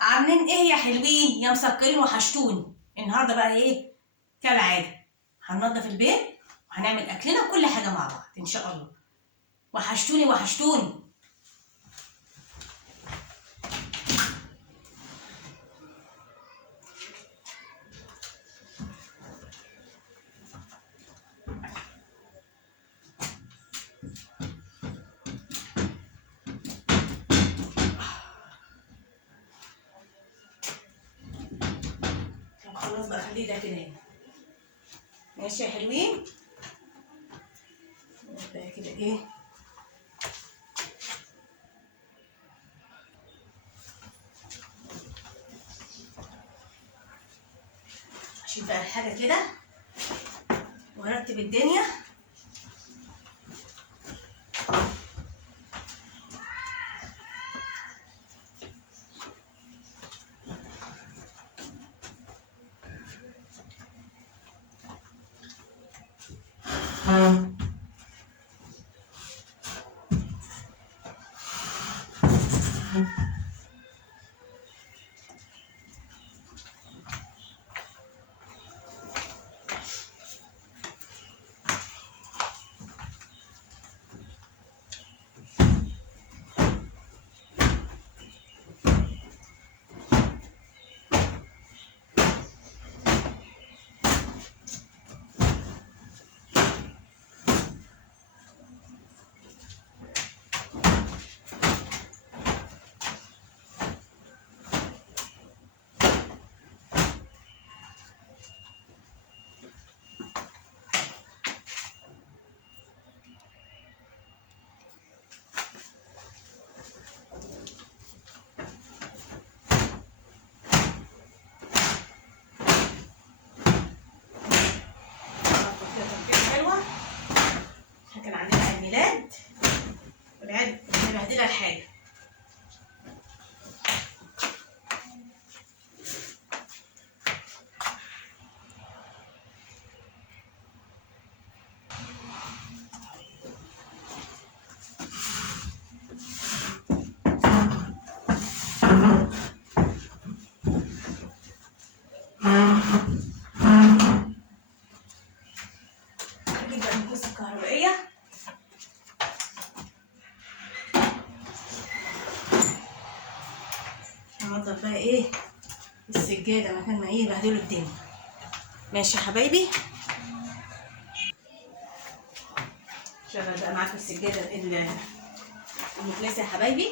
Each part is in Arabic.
عاملين ايه يا حلوين يا مسكرين وحشتوني؟ النهارده بقى ايه كالعاده؟ هننضف البيت وهنعمل اكلنا وكل حاجه مع بعض ان شاء الله. وحشتوني وحشتوني. طب خلاص بقى خليه ده كده هنا. ماشي يا حلوين. ده كده ايه؟ اشيل بقى الحاجه كده وارتب الدنيا. كان عندنا عيد ميلاد والعيد مبهدله الحاجه. نجيب بقى الكوسه الكهربائيه. هنضف بقى ايه السجاده مكان ما ايه بهدلوا الدنيا. ماشي يا حبايبي. شغل بقى معاكم السجاده المكنسه يا حبايبي.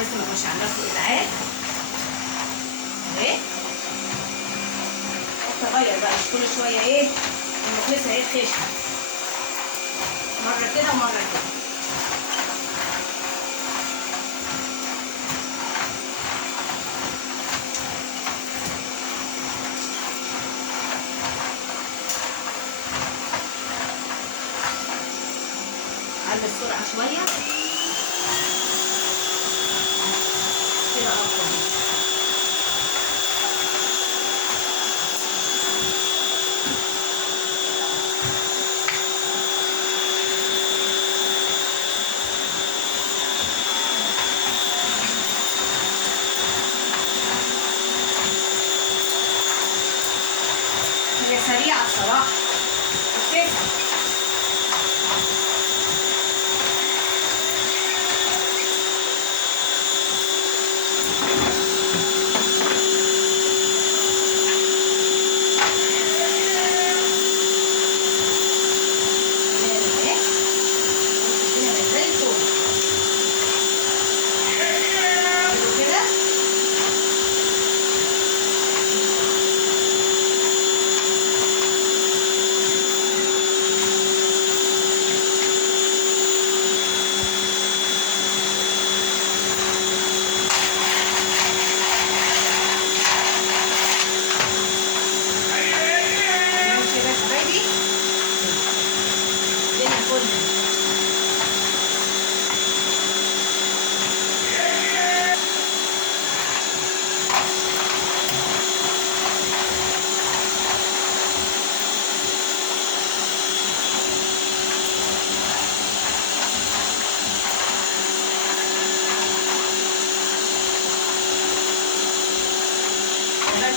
بس ما مش عندكم ازعاج اهي. تغير بقى مش كل شويه ايه المكنسه ايه تخشها مره كده ومره كده. على السرعه شويه كده افضل. هي سريعه الصراحه بتتعب.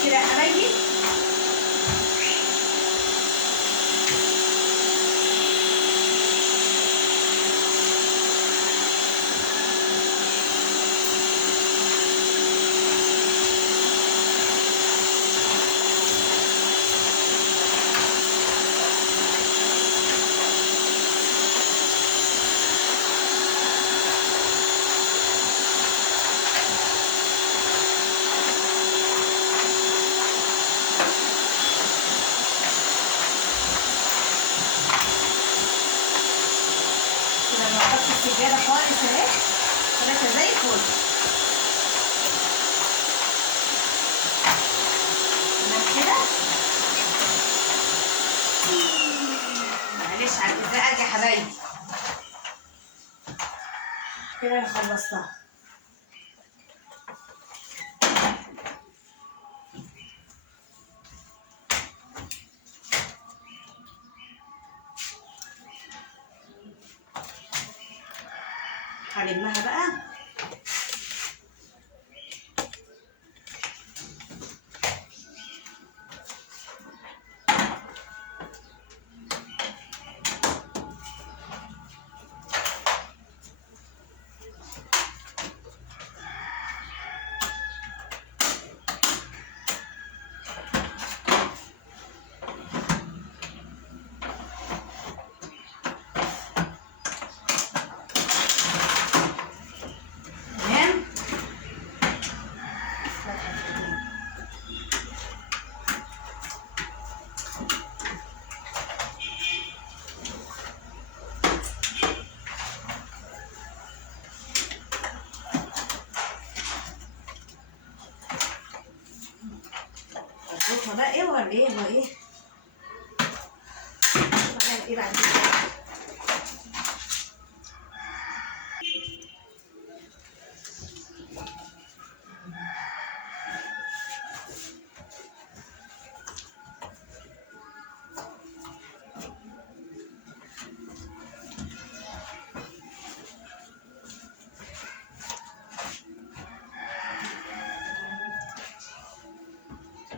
كده يا حبايبي. كده نضفت السجادة خالص اهي، خليتها زي الفل. تمام كده. معلش على الازعاج يا حبايبي. كده انا خلصتها. هلمها بقى. تمام. اظبطها بقى ايه ولا ايه ولا ايه؟ هنعمل ايه بعد كده؟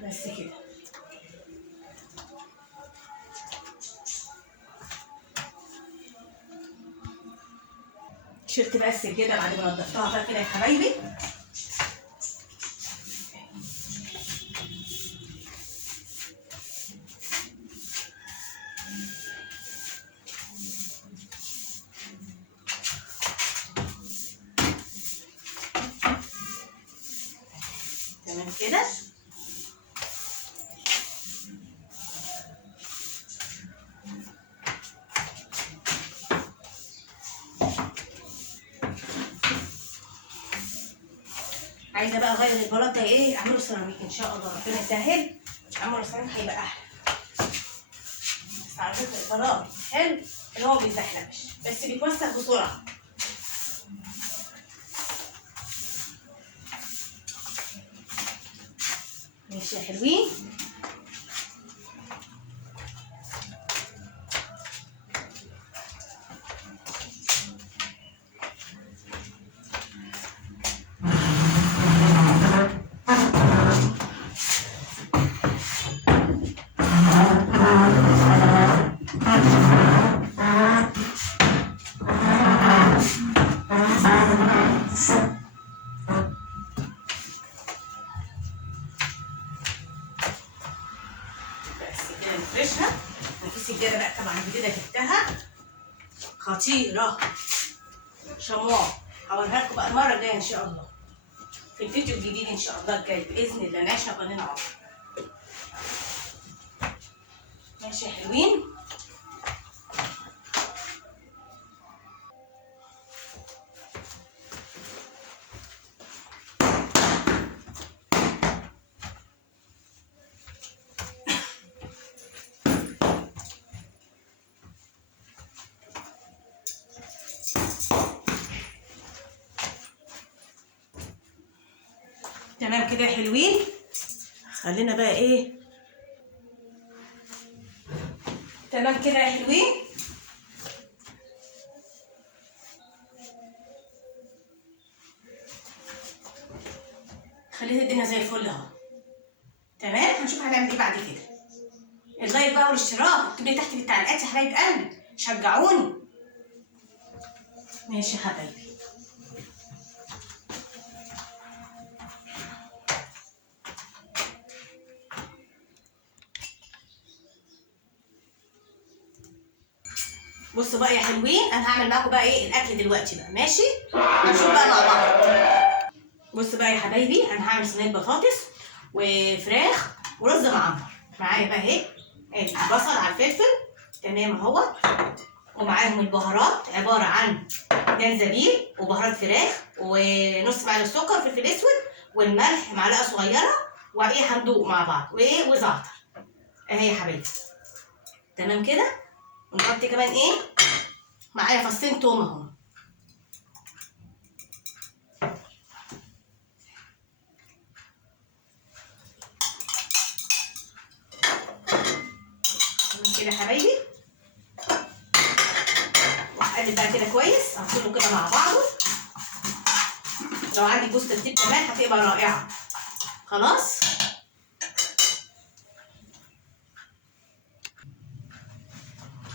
بس كده. شلت بقى السجاده بعد ما نضفتها بقى كده يا حبايبي. تمام كده. عايزه بقى اغير البلاط ده ايه، اعمله سيراميك ان شاء الله، ربنا يسهل. اعمله سيراميك هيبقى احلى. بس على فكره البلاط حلو اللي هو ما بيزحلقش، بس بيتوسخ بسرعه. ماشي يا حلوين. نفرشها. انا في سجاده بقى طبعا جديده جبتها خطيره شموع، هوريها لكم بقى المره الجايه ان شاء الله في الفيديو الجديد ان شاء الله الجاي باذن الله. نعيشها كلنا عمر. ماشي يا حلوين. تمام كده يا حلوين. خلينا بقى ايه. تمام كده يا حلوين. خليت الدنيا زي الفل اهو. تمام. هنشوف هنعمل ايه بعد كده. اللايك بقى والاشتراك، اكتبوا لي تحت في التعليقات يا حبايب قلبي، شجعوني. ماشي يا حبايبي. بصوا بقى يا حلوين، انا هعمل معاكم بقى ايه الاكل دلوقتي بقى، ماشي؟ هنشوف بقى مع بعض. بصوا بقى يا حبايبي، انا هعمل صينيه بطاطس وفراخ ورز معمر. معايا بقى اهي البصل على الفلفل، تمام اهوت، ومعاهم البهارات عباره عن جنزبيل وبهارات فراخ ونص معلقه سكر وفلفل اسود والملح معلقه صغيره، وايه هندوق مع بعض وايه وزعتر اهي يا حبايبي. تمام كده. ونحط كمان ايه معايا فصين توم اهو. تمام كده يا حبايبي. واقلب بقى كده كويس، هنخلطه كده مع بعضه. لو عندي جوز الطيب كمان هتبقى رائعه. خلاص.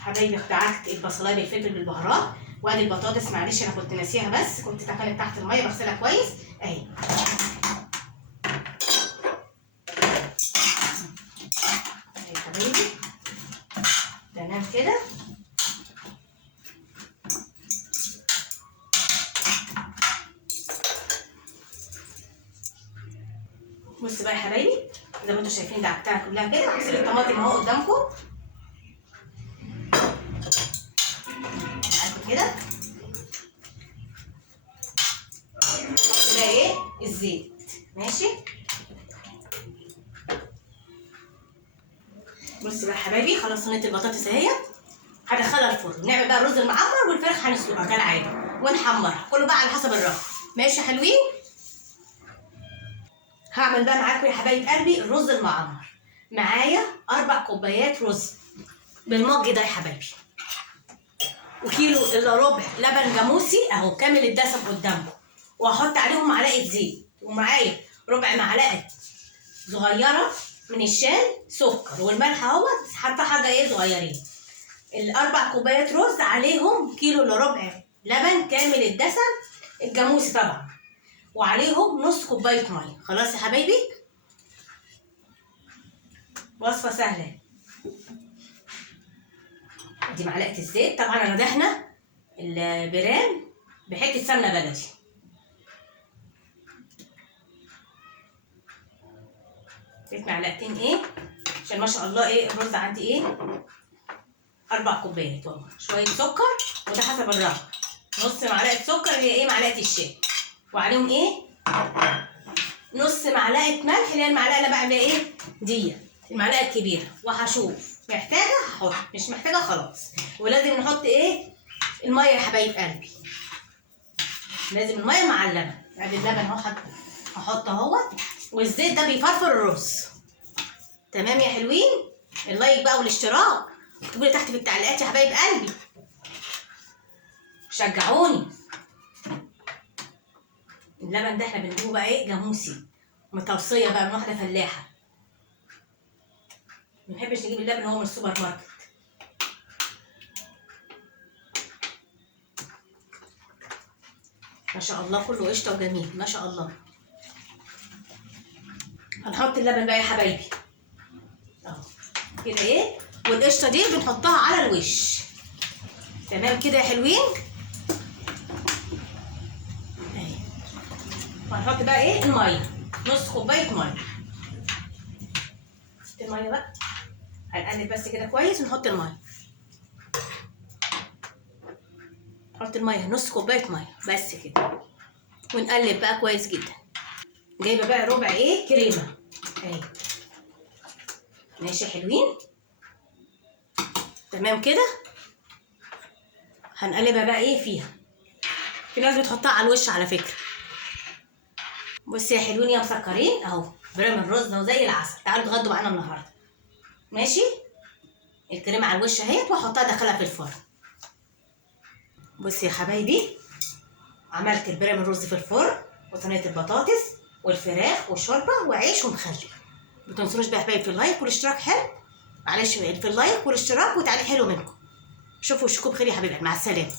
حبايبي دعكت البصلايه بالفلفل بالبهارات، وادي البطاطس معلش انا كنت ناسيها، بس كانت تحت الميه بغسلها كويس اهي. اهي حبايبي. تمام كده. بص بقى يا حبايبي، زي ما انتم شايفين دعكتها كلها كده. عصير الطماطم اهو قدامكم معاكم كده. نحط بقى ايه الزيت، ماشي. بص بقى يا حبايبي، خلاص صينيه البطاطس اهي، هدخلها الفرن. نعمل بقى الرز المعمر والفراخ هنسلقها كالعاده ونحمرها، كله بقى على حسب الرغبه. ماشي يا حلوين. هعمل بقى معاكم يا حبايب قلبي الرز المعمر. معايا 4 كوبايات رز بالمج ده يا حبايبي، وكيلو الا ربع لبن جاموسي اهو كامل الدسم قدامكم، وهحط عليهم معلقه زيت، ومعايا ربع معلقه صغيره من الشاي سكر، والملح اهوت حاطه حاجه ايه صغيرين. ال4 كوبايات رز عليهم كيلو الا ربع لبن كامل الدسم الجاموسي طبعا، وعليهم نص كوبايه ميه. خلاص يا حبايبي، وصفه سهله. دي معلقه الزيت، طبعا انا دهنه البرام بحته سمنه بلدي. زيت معلقتين ايه، عشان ما شاء الله ايه الرز عندي ايه 4 كوبايات والله. شويه سكر وده حسب الرغبه، نص معلقه سكر هي ايه معلقه الشاي، وعليهم ايه نص معلقه ملح اللي هي المعلقه اللي بعمل ايه دي المعلقه الكبيره، وهشوف محتاجه هحط، مش محتاجه خلاص. ولازم نحط ايه الميه يا حبايب قلبي، لازم الميه مع اللبن. بعد اللبن اهو هحط اهوت، والزيت ده بيفرفر الرز. تمام يا حلوين. اللايك بقى والاشتراك، اكتبوا لي تحت في التعليقات يا حبايب قلبي، شجعوني. اللبن ده احنا بنجيبه بقى ايه جاموسي متوصيه بقى من واحده فلاحه، ما بنحبش نجيب اللبن هو من السوبر ماركت. ما شاء الله كله قشطه وجميل ما شاء الله. هنحط اللبن بقى يا حبايبي اهو كده ايه، والقشطه دي بنحطها على الوش. تمام كده يا حلوين اهي. وهنحط بقى ايه الميه، نص كوبايه ميه. نحط الميه بقى، هنقلب بس كده كويس ونحط الميه. نحط الميه نص كوبايه ميه بس كده، ونقلب بقى كويس جدا. جايبه بقى ربع ايه كريمه اهي، ماشي حلوين. تمام كده. هنقلبها بقى ايه فيها، في ناس بتحطها على الوش على فكره. بصي يا حلوين يا مسكرين اهو برام الرز ده زي العسل. تعالوا اتغدوا معانا النهارده. ماشي. الكريمه على الوش اهيت، واحطها ادخلها في الفرن. بصي يا حبايبي، عملت البرام الرز في الفرن، وصينيه البطاطس والفراخ والشوربه وعيش ومخلل. ما تنسونوش بقى يا حبايبي في اللايك والاشتراك. حلو، معلش في اللايك والاشتراك وتعليق حلو منكم. شوفوا وشكم بخير يا حبايبي، مع السلامه.